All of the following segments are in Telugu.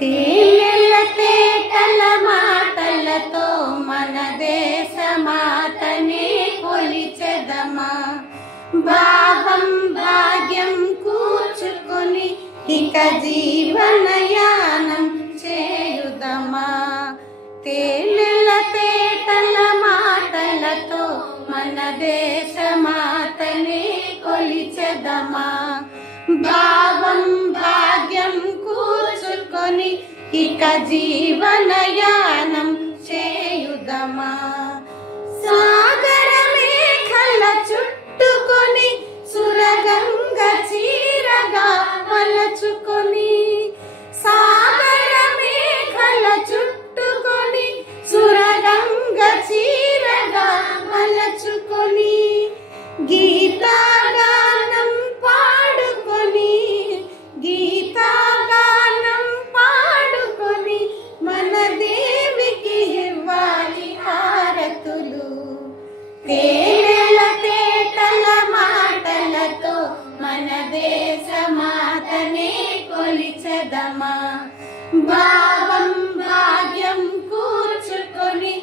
తేనెల తేటల మాటలతో మన దేశ మాతనే కొలిచెదమా. భావం భాగ్యం కూర్చుకొని ఇక జీవనయానం చేయుదమా. తేనెల తేటల మాటలతో మన దేశ మాతనే కొలిచెదమా. భావం భాగ్యం కూర్చుకొని ఇక జీవనయానం చేయుదమా. సాగర మేఘల చుట్టుకొని సురగంగ చీరగా మలచుకొని, సాగర మేఘల చుట్టుకొని సురగంగ చీరగా మలచుకొని, గీతాగానం పాడుకొని, గీతాగానం పాడుకొని మన దేవికి ఇవ్వాలి హారతులు. తేనెల తేటల మాటలతో మన దేశ మాతనే కొలిచెదమా. భావం భాగ్యం కూర్చుకొని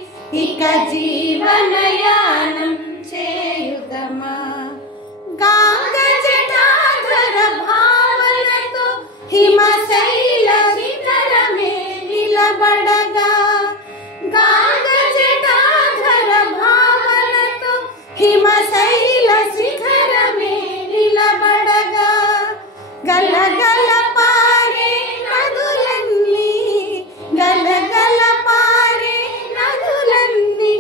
ఇక జీవనయానం చేయుదమా. గాంగ జటాధర భావనతో హిమశైల శిఖరమే నిలబడగా, గాంగ జటాధర భావనతో హిమశైల శిఖరమే నిలబడగా, గలగల పారే నదులన్నీ, గలగల పారే నదులన్నీ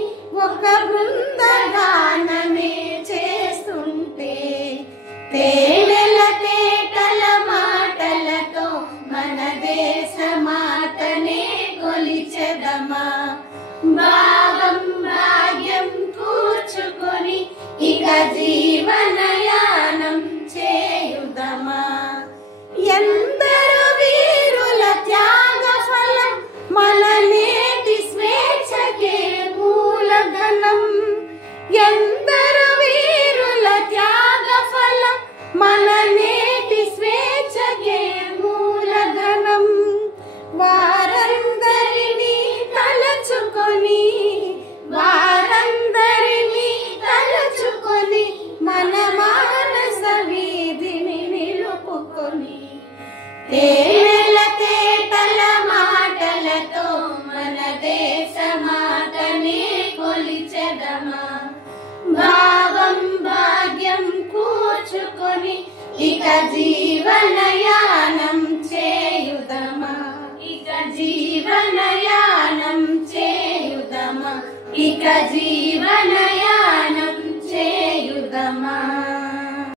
ఒక బృందగానమే చేస్తుంటే, తేనెల తేటల మాటలతో మన దేశ మాతనే కొలిచెదమా. భావం భాగ్యం కూర్చుకొని ఇక జీవనయానం చేయుదమా. ఎందరు వీరుల త్యాగ ఫలం మన నేటి స్వేచ్ఛకే మూలధనం. ఎందరు వీరుల త్యాగ ఫలం మన నేటి స్వేచ్ఛకే మూలధనం. వారందరినీ తలచుకొని, వారందరినీ తలచుకొని మన మానస వీధిని నిలుపుకొని, తేనెల తేటల మాటలతో మన దేశ మాతనే కొలిచెదమా. భావం భాగ్యం కూర్చుకొని ఇక జీవనయానం చేయుదమా. ఇక జీవనయానం చేయుదమా. ఇక జీవన